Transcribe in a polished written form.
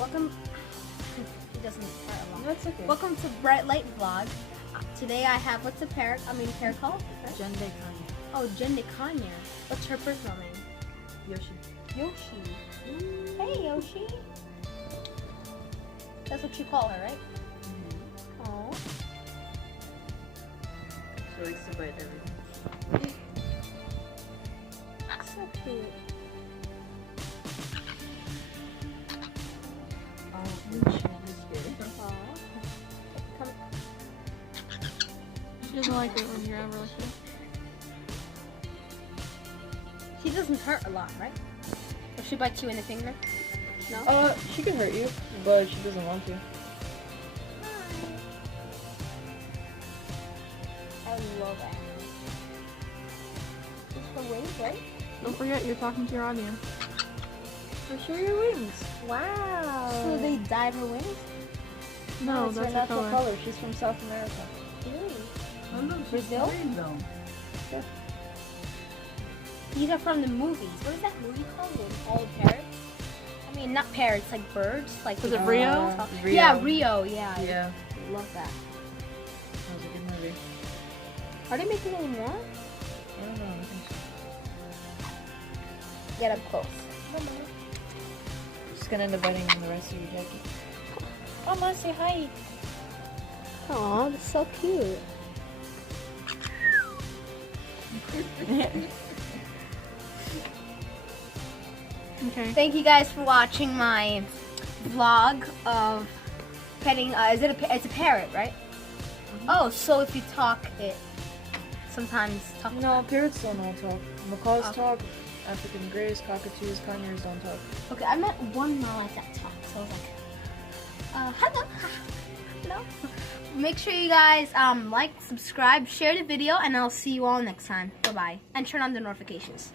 Welcome. He doesn't start a lot. That's okay. Welcome to Bright Light Vlog. Today I have, what's a parrot? Parrot called? Jende Kanye. Oh, Jende Kanye. What's her personal name? Yoshi. Yoshi. Hey, Yoshi. That's what you call her, right? Oh. She likes to bite everything. So cute. Oh, she's scared. Aw. Come. She doesn't like it when you're ever like that. She doesn't hurt a lot, right? If she bites you in the finger? No? She can hurt you, but she doesn't want to. I love that. It's her wings, right? Don't forget, you're talking to your audience. So show your wings. Wow. So they dyed her wings? No, it's that's her her natural color. color. She's from South America. Really? Oh, no, Brazil? Yeah. These are from the movies. What is that movie called? With all the parrots? Not parrots, like birds. Like Was it Rio? Rio. Yeah, Rio. Yeah. Yeah. I love that. That was a good movie. Are they making any more? I don't know. I think so. Get up close. Just gonna end up biting on the rest of your jacket. Mama, say hi. Aw, that's so cute. Okay. Thank you guys for watching my vlog of petting. It's a parrot, right? Oh, so if you talk, it sometimes talks. No, parrots don't all talk. Macaws Oh. talk. African greys, cockatoos, conures don't talk. Okay, I met one mouse that talks, so I was like, hello, hello. Make sure you guys like, subscribe, share the video, and I'll see you all next time. Bye bye, and turn on the notifications.